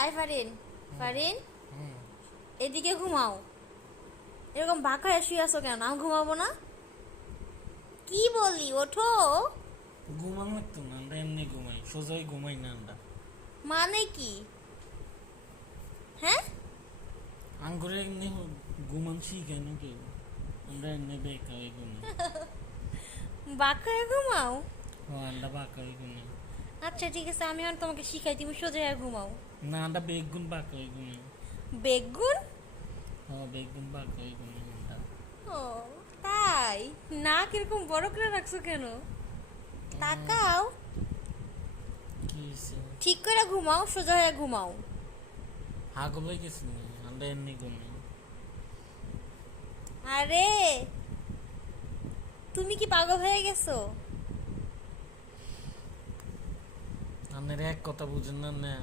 আয় ফারিন, ফারিন হুম। এদিকে ঘুমাও। এরকম বাঁকা হয়ে শুয়ে আছো কেন? আমি ঘুমাবো না? কি বলি, ওঠো। ঘুমান লাগতো না, আমরা এমনি ঘুমাই, সোজাই ঘুমাই না আমরা। মানে কি? হ্যাঁ, আঙ্গুরে এমনি ঘুমানছি কেন কেউ? আমরা এমনি বেকা হয়ে ঘুমাই। বাঁকা হয়ে ঘুমাও? ও আমরা বাঁকা হয়ে ঘুমাই। আচ্ছা ঠিক আছে, আমি আর তোমাকে শিখাই, তুমি সোজা হয়ে ঘুমাও। না, আমরা বেগুন বাঁকা হয়ে ঘুমাই। বেগুন? ও বেগুন বাঁকা হয়ে ঘুমাই আমরা। ও তাই? নাক এরকম বড় করে রাখছো কেন? তাকাও। কি হয়েছে? ঠিক করে ঘুমাও, সোজা হয়ে ঘুমাও। হাগল হয়ে গেছি না, আমরা এমনি ঘুমাই। আরে তুমি কি পাগল হয়ে গেছো? আপনার এক কথা বুঝেন না, আমরা